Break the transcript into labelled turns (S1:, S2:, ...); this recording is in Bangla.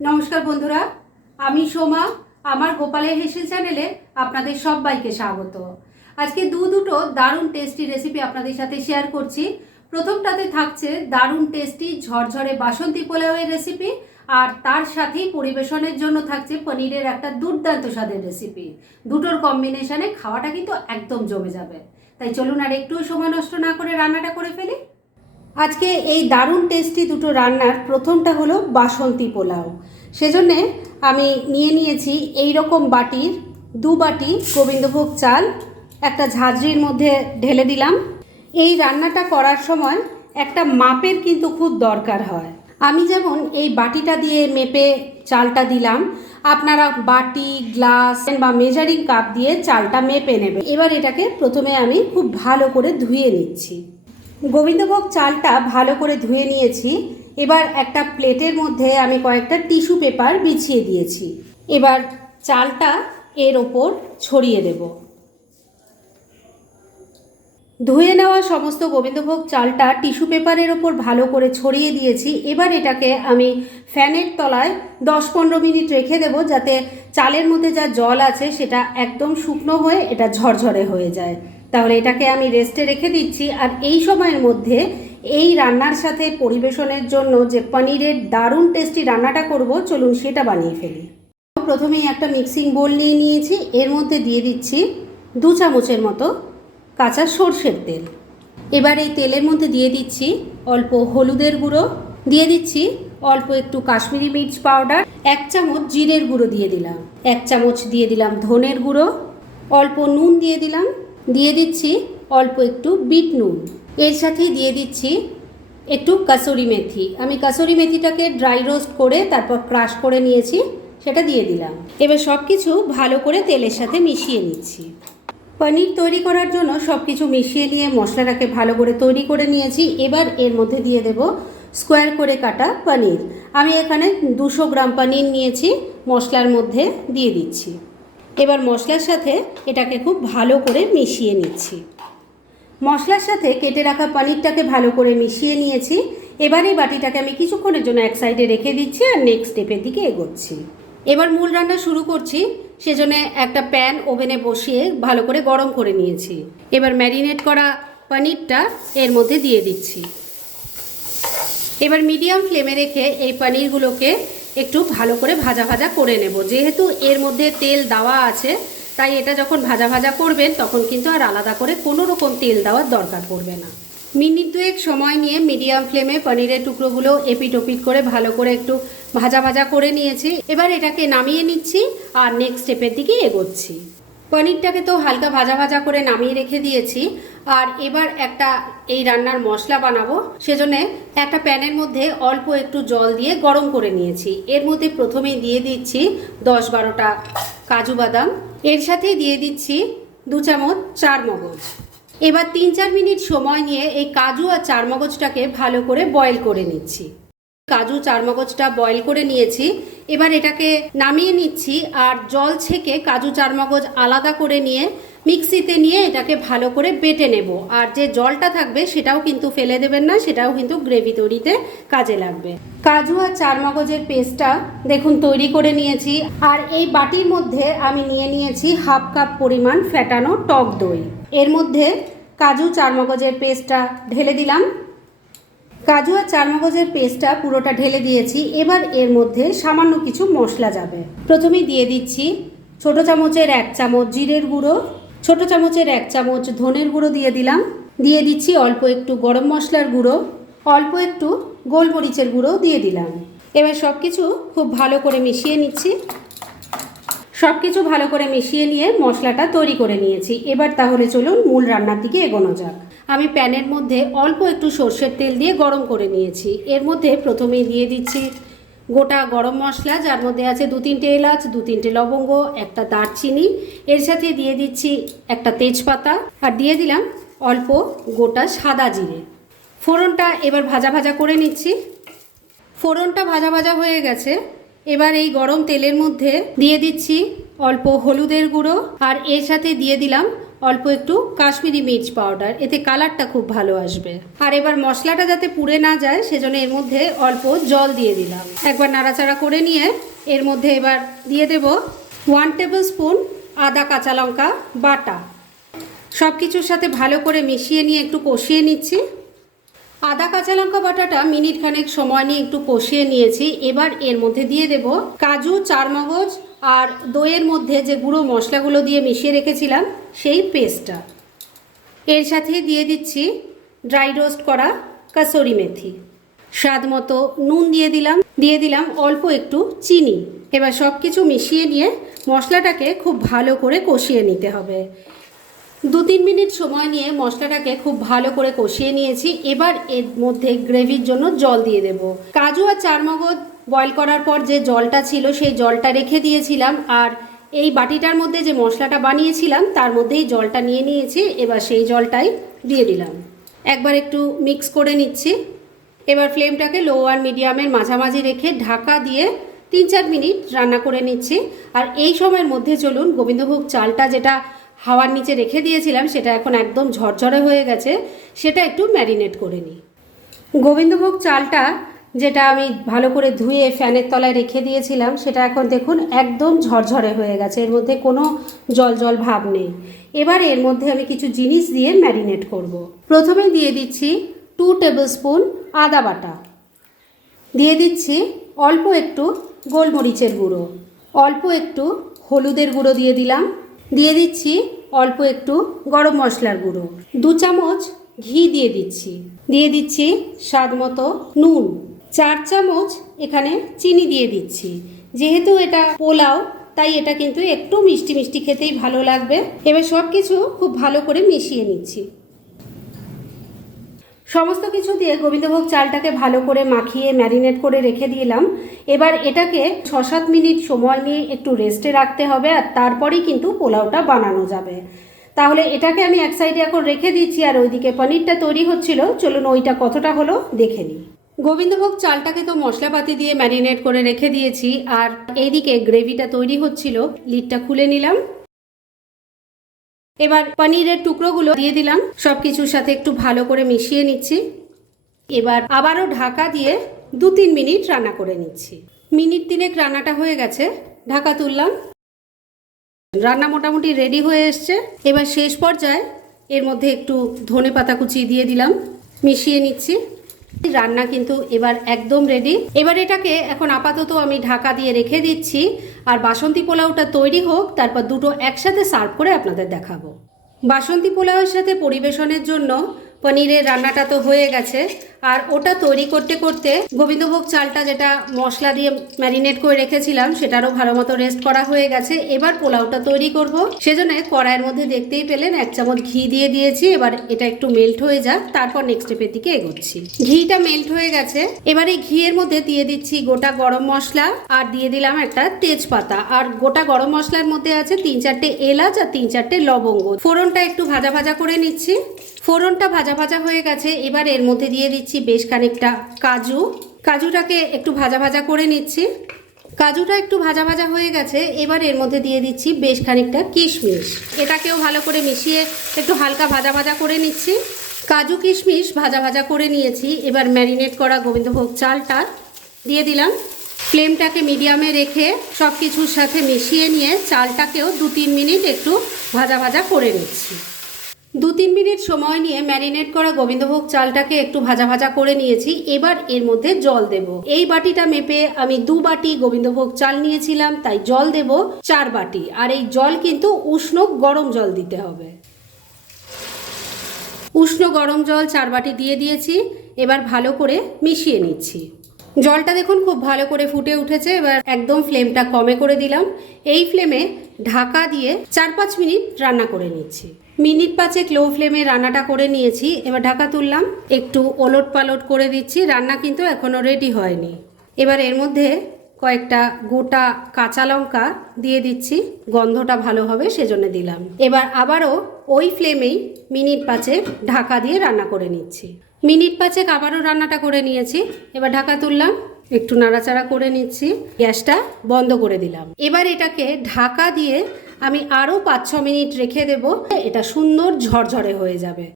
S1: নমস্কার বন্ধুরা, আমি সোমা, আমার গোপালের হেসেল চ্যানেলে আপনাদের সবাইকে স্বাগত। আজকে দু দুটো দারুণ টেস্টি রেসিপি আপনাদের সাথে শেয়ার করছি। প্রথমটাতে থাকছে দারুণ টেস্টি ঝরঝরে বাসন্তী পোলাওয়ের রেসিপি আর তার সাথেই পরিবেশনের জন্য থাকছে পনিরের একটা দুর্দান্ত স্বাদের রেসিপি দুটোর কম্বিনেশনে খাওয়াটা কিন্তু একদম জমে যাবে। তাই চলুন আর একটু সময় নষ্ট না করে রান্নাটা করে ফেলি। আজকে এই দারুণ টেস্টি দুটো রান্নার প্রথমটা হলো বাসন্তী পোলাও। সেজন্যে আমি নিয়ে নিয়েছি এই রকম বাটির দু বাটি গোবিন্দভোগ চাল, একটা ঝাঁঝরির মধ্যে ঢেলে দিলাম। এই রান্নাটা করার সময় একটা মাপের কিন্তু খুব দরকার হয়। আমি যেমন এই বাটিটা দিয়ে মেপে চালটা দিলাম, আপনারা বাটি, গ্লাস বা মেজারিং কাপ দিয়ে চালটা মেপে নেবে এবার এটাকে প্রথমে আমি খুব ভালো করে ধুয়ে নিচ্ছি। গোবিন্দভোগ চালটা ভালো করে ধুয়ে নিয়েছি। এবার একটা প্লেটের মধ্যে আমি কয়েকটা টিস্যু পেপার বিছিয়ে দিয়েছি। এবার চালটা এর ওপর ছড়িয়ে দেব। ধুয়ে নেওয়া সমস্ত গোবিন্দভোগ চালটা টিস্যু পেপারের ওপর ভালো করে ছড়িয়ে দিয়েছি। এবার এটাকে আমি ফ্যানের তলায় দশ পনেরো মিনিট রেখে দেবো যাতে চালের মধ্যে যা জল আছে সেটা একদম শুকনো হয়ে এটা ঝরঝরে হয়ে যায়। তাহলে এটাকে আমি রেস্টে রেখে দিচ্ছি। আর এই সময়ের মধ্যে এই রান্নার সাথে পরিবেশনের জন্য যে পনিরের দারুণ টেস্টি রান্নাটা করব, চলুন সেটা বানিয়ে ফেলি। প্রথমেই একটা মিক্সিং বোল নিয়ে নিয়েছি। এর মধ্যে দিয়ে দিচ্ছি দু চামচের মতো কাঁচা সর্ষের তেল। এবার এই তেলের মধ্যে দিয়ে দিচ্ছি অল্প হলুদের গুঁড়ো। দিয়ে দিচ্ছি অল্প একটু কাশ্মীরি মির্চ পাউডার। এক চামচ জিরের গুঁড়ো দিয়ে দিলাম। এক চামচ দিয়ে দিলাম ধনের গুঁড়ো। অল্প নুন দিয়ে দিলাম। দিয়ে দিচ্ছি অল্প একটু বিট নুন। এর সাথেই দিয়ে দিচ্ছি একটু কাসুরি মেথি। আমি কাসুরি মেথিটাকে ড্রাই রোস্ট করে তারপর ক্রাশ করে নিয়েছি, সেটা দিয়ে দিলাম। এবার সব কিছু ভালো করে তেলের সাথে মিশিয়ে নিচ্ছি। পনির তৈরি করার জন্য সব কিছু মিশিয়ে নিয়ে মশলাটাকে ভালো করে তৈরি করে নিয়েছি। এবার এর মধ্যে দিয়ে দেব স্কোয়ার করে কাটা পনির। আমি এখানে দুশো গ্রাম পনির নিয়েছি, মশলার মধ্যে দিয়ে দিচ্ছি। এবার মশলার সাথে এটাকে খুব ভালো করে মিশিয়ে নিচ্ছি। মশলার সাথে কেটে রাখা পনিরটাকে ভালো করে মিশিয়ে নিয়েছি। এবার এই বাটিটাকে আমি কিছুক্ষণের জন্য এক সাইডে রেখে দিচ্ছি আর নেক্সট স্টেপের দিকে এগোচ্ছি। এবার মূল রান্না শুরু করছি। সেজন্য একটা প্যান ওভেনে বসিয়ে ভালো করে গরম করে নিয়েছি। এবার ম্যারিনেট করা পনিরটা এর মধ্যে দিয়ে দিচ্ছি। এবার মিডিয়াম ফ্লেমে রেখে এই পনিরগুলোকে একটু ভালো করে ভাজা ভাজা করে নেব। যেহেতু এর মধ্যে তেল দেওয়া আছে, তাই এটা যখন ভাজা ভাজা করবেন, তখন কিন্তু আর আলাদা করে কোনো রকম তেল দেওয়ার দরকার পড়বে না। মিনিট দুয়েক সময় নিয়ে মিডিয়াম ফ্লেমে পনিরের টুকরোগুলো এপিটোপিট করে ভালো করে একটু ভাজা ভাজা করে নিয়েছি। এবার এটাকে নামিয়ে নিচ্ছি আর নেক্সট স্টেপের দিকে এগোচ্ছি। পনিরটাকে তো হালকা ভাজা ভাজা করে নামিয়ে রেখে দিয়েছি। আর এবার একটা এই রান্নার মশলা বানাবো। সেজন্য একটা প্যানের মধ্যে অল্প একটু জল দিয়ে গরম করে নিয়েছি। এর মধ্যে প্রথমেই দিয়ে দিচ্ছি দশ বারোটা কাজু বাদাম। এর সাথেই দিয়ে দিচ্ছি দু চামচ চার মগজ। এবার তিন চার মিনিট সময় নিয়ে এই কাজু আর চার মগজটাকে ভালো করে বয়েল করে নিচ্ছি। কাজু চারমগজটা বয়েল করে নিয়েছি। এবার এটাকে নামিয়ে নিচ্ছি আর জল ছেঁকে কাজু চারমগজ আলাদা করে নিয়ে মিক্সিতে নিয়ে এটাকে ভালো করে বেটে নেব। আর যে জলটা থাকবে সেটাও কিন্তু ফেলে দেবেন না, সেটাও কিন্তু গ্রেভি তৈরিতে কাজে লাগবে। কাজু আর চারমগজের পেস্টটা দেখুন তৈরি করে নিয়েছি। আর এই বাটির মধ্যে আমি নিয়ে নিয়েছি হাফ কাপ পরিমাণ ফ্যাটানো টক দই। এর মধ্যে কাজু চারমগজের পেস্টটা ঢেলে দিলাম। কাজু আর চারমগজের পেস্টটা পুরোটা ঢেলে দিয়েছি, এবার এর মধ্যে সামান্য কিছু মশলা যাবে। প্রথমেই দিয়ে দিচ্ছি ছোট চামচের এক চামচ জিরের গুঁড়ো, ছোট চামচের এক চামচ ধনের গুঁড়ো দিয়ে দিলাম। দিয়ে দিচ্ছি অল্প একটু গরম মশলার গুঁড়ো, অল্প একটু গোলমরিচের গুঁড়ো দিয়ে দিলাম। এবার সব কিছু খুব ভালো করে মিশিয়ে নিচ্ছি। সব কিছু ভালো করে মিশিয়ে নিয়ে মশলাটা তৈরি করে নিয়েছি। এবার তাহলে চলুন মূল রান্নার দিকে এগোনো যাক। আমি প্যানের মধ্যে অল্প একটু সর্ষের তেল দিয়ে গরম করে নিয়েছি। এর মধ্যে প্রথমেই দিয়ে দিচ্ছি গোটা গরম মশলা, যার মধ্যে আছে দু তিনটে এলাচ, দু তিনটে লবঙ্গ, একটা দারচিনি। এর সাথে দিয়ে দিচ্ছি একটা তেজপাতা আর দিয়ে দিলাম অল্প গোটা সাদা জিরে। ফোড়নটা এবার ভাজা ভাজা করে নিচ্ছি। ফোড়নটা ভাজা ভাজা হয়ে গেছে। এবার এই গরম তেলের মধ্যে দিয়ে দিচ্ছি অল্প হলুদের গুঁড়ো আর এর সাথে দিয়ে দিলাম অল্প একটু কাশ্মীরি মির্চ পাউডার। এতে কালারটা খুব ভালো আসবে। আর এবার মশলাটা যাতে পুড়ে না যায়, সেজন্য এর মধ্যে অল্প জল দিয়ে দিলাম। একবার নাড়াচাড়া করে নিয়ে এর মধ্যে এবার দিয়ে দেব ওয়ান টেবিল স্পুন আদা কাঁচা লঙ্কা বাটা। সব কিছুর সাথে ভালো করে মিশিয়ে নিয়ে একটু কষিয়ে নিচ্ছি। আদা, কাঁচা লঙ্কা বাটাটা মিনিট খানেক সময় নিয়ে একটু কষিয়ে নিয়েছি। এবার এর মধ্যে দিয়ে দেব কাজু, চারমগজ আর দইয়ের মধ্যে যে গুঁড়ো মশলাগুলো দিয়ে মিশিয়ে রেখেছিলাম, সেই পেস্টটা। এর সাথে দিয়ে দিচ্ছি ড্রাই রোস্ট করা কাসরি মেথি। স্বাদ মতো নুন দিয়ে দিলাম দিয়ে দিলাম অল্প একটু চিনি। এবার সব কিছু মিশিয়ে নিয়ে মশলাটাকে খুব ভালো করে কষিয়ে নিতে হবে। দু তিন মিনিট সময় নিয়ে মশলাটাকে খুব ভালো করে কষিয়ে নিয়েছি। এবার এর মধ্যে গ্রেভির জন্য জল দিয়ে দেব। কাজু আর চারমগজ বয়েল করার পর যে জলটা ছিল সেই জলটা রেখে দিয়েছিলাম আর এই বাটিটার মধ্যে যে মশলাটা বানিয়েছিলাম তার মধ্যেই জলটা নিয়ে নিয়েছি। এবার সেই জলটাই দিয়ে দিলাম। একবার একটু মিক্স করে নিচ্ছি। এবার ফ্লেমটাকে লো আর মিডিয়ামের মাঝামাঝি রেখে ঢাকা দিয়ে তিন চার মিনিট রান্না করে নিচ্ছি। আর এই সময়ের মধ্যে চলুন গোবিন্দভোগ চালটা যেটা হাওয়ার নিচে রেখে দিয়েছিলাম, সেটা এখন একদম ঝরঝরে হয়ে গেছে, সেটা একটু ম্যারিনেট করে নিই। গোবিন্দভোগ চালটা যেটা আমি ভালো করে ধুয়ে ফ্যানের তলায় রেখে দিয়েছিলাম, সেটা এখন দেখুন একদম ঝরঝরে হয়ে গেছে, এর মধ্যে কোনো জল জল ভাব নেই। এবার এর মধ্যে আমি কিছু জিনিস দিয়ে ম্যারিনেট করব। প্রথমে দিয়ে দিচ্ছি টু টেবিল স্পুন আদা বাটা। দিয়ে দিচ্ছি অল্প একটু গোলমরিচের গুঁড়ো। অল্প একটু হলুদের গুঁড়ো দিয়ে দিলাম। দিয়ে দিচ্ছি অল্প একটু গরম মশলার গুঁড়ো। দু চামচ ঘি দিয়ে দিচ্ছি। দিয়ে দিচ্ছি স্বাদ মতো নুন। চার চামচ এখানে চিনি দিয়ে দিচ্ছি। যেহেতু এটা পোলাও, তাই এটা কিন্তু একটু মিষ্টি মিষ্টি খেতেই ভালো লাগবে। এবার সব কিছু খুব ভালো করে মিশিয়ে নিচ্ছি। সমস্ত কিছু দিয়ে গোবিন্দভোগ চালটাকে ভালো করে মাখিয়ে ম্যারিনেট করে রেখে দিলাম। এবার এটাকে ছ সাত মিনিট সময় নিয়ে একটু রেস্টে রাখতে হবে আর তারপরেই কিন্তু পোলাওটা বানানো যাবে। তাহলে এটাকে আমি এক সাইডে এখন রেখে দিচ্ছি আর ওইদিকে পনিরটা তৈরি হচ্ছিল। চলুন ওইটা কতটা হলো দেখে নিই। গোবিন্দভোগ চালটাকে তো মশলাপাতি দিয়ে ম্যারিনেট করে রেখে দিয়েছি আর এইদিকে গ্রেভিটা তৈরি হচ্ছিল। লিডটা খুলে নিলাম। এবার পনিরের টুকরোগুলো দিয়ে দিলাম। সব কিছুর সাথে একটু ভালো করে মিশিয়ে নিচ্ছি। এবার আবারও ঢাকা দিয়ে দু তিন মিনিট রান্না করে নিচ্ছি। মিনিট তিনেক রান্নাটা হয়ে গেছে। ঢাকা তুললাম। রান্না মোটামুটি রেডি হয়ে এসছে। এবার শেষ পর্যায়ে এর মধ্যে একটু ধনে পাতা কুচি দিয়ে দিলাম। মিশিয়ে নিচ্ছি। রান্না কিন্তু এবার একদম রেডি। এবার এটাকে এখন আপাতত আমি ঢাকা দিয়ে রেখে দিচ্ছি। আর বাসন্তী পোলাওটা তৈরি হোক, তারপর দুটো একসাথে সার্ভ করে আপনাদের দেখাবো। বাসন্তী পোলাওয়ের সাথে পরিবেশনের জন্য পনিরের রান্নাটা তো হয়ে গেছে। আর ওটা তৈরি করতে করতে গোবিন্দভোগ চালটা যেটা মশলা দিয়ে ম্যারিনেট করে রেখেছিলাম, সেটারও ভালো মতো রেস্ট করা হয়ে গেছে। এবার পোলাওটা তৈরি করব। সেজন্য কড়াইয়ের মধ্যে দেখতেই পেলেন, এক চামচ ঘি দিয়ে দিয়েছি। এবার এটা একটু মেল্ট হয়ে যাক, তারপর নেক্সট স্টেপের দিকে এগোচ্ছি। ঘিটা মেল্ট হয়ে গেছে। এবার এই ঘিয়ের মধ্যে দিয়ে দিচ্ছি গোটা গরম মশলা আর দিয়ে দিলাম একটা তেজপাতা। আর গোটা গরম মশলার মধ্যে আছে তিন চারটে এলাচ আর তিন চারটে লবঙ্গ। ফোড়নটা একটু ভাজা ভাজা করে নিচ্ছি। ফোড়নটা ভাজা ভাজা হয়ে গেছে। এবার এর মধ্যে দিয়ে দিচ্ছি বেশ খানিকটা কাজু। কাজুটাকে একটু ভাজা ভাজা করে নিচ্ছি। কাজুটা একটু ভাজা ভাজা হয়ে গেছে, এবার এর মধ্যে দিয়ে দিচ্ছি বেশ খানিকটা কিশমিশ। এটাকেও ভালো করে মিশিয়ে একটু হালকা ভাজা ভাজা করে নিচ্ছি। কাজু কিশমিশ ভাজা ভাজা করে নিয়েছি, এবার ম্যারিনেট করা গোবিন্দভোগ চালটা দিয়ে দিলাম। ফ্লেমটাকে মিডিয়ামে রেখে সব কিছুর সাথে মিশিয়ে নিয়ে চালটাকেও দু তিন মিনিট একটু ভাজা ভাজা করে নিচ্ছি। দু তিন মিনিট সময় নিয়ে ম্যারিনেট করা গোবিন্দভোগ চালটাকে একটু ভাজা ভাজা করে নিয়েছি। এবার এর মধ্যে জল দেব। এই বাটিটা মেপে আমি দু বাটি গোবিন্দভোগ চাল নিয়েছিলাম, তাই জল দেব চার বাটি। আর এই জল কিন্তু উষ্ণ গরম জল দিতে হবে। উষ্ণ গরম জল চার বাটি দিয়ে দিয়েছি। এবার ভালো করে মিশিয়ে নিচ্ছি। জলটা দেখুন খুব ভালো করে ফুটে উঠেছে। এবার একদম ফ্লেমটা কমে করে দিলাম। এই ফ্লেমে ঢাকা দিয়ে চার পাঁচ মিনিট রান্না করে নিচ্ছি। মিনিট পাঁচেক লো ফ্লেমে রান্নাটা করে নিয়েছি। এবার ঢাকা তুললাম। একটু ওলট পালট করে দিচ্ছি। রান্না কিন্তু এখনও রেডি হয়নি। এবার এর মধ্যে কয়েকটা গোটা কাঁচা লঙ্কা দিয়ে দিচ্ছি। গন্ধটা ভালো হবে সেজন্য দিলাম। এবার আবারও ওই ফ্লেমেই মিনিট পাঁচেক ঢাকা দিয়ে রান্না করে নিচ্ছি। মিনিট পাঁচেক আবারও রান্নাটা করে নিয়েছি। এবার ঢাকা তুললাম। একটু নাড়াচাড়া করে নিচ্ছি। গ্যাসটা বন্ধ করে দিলাম। এবার এটাকে ঢাকা দিয়ে আমি আরও পাঁচ ছ মিনিট রেখে দেব। এটা সুন্দর ঝরঝরে হয়ে যাবে।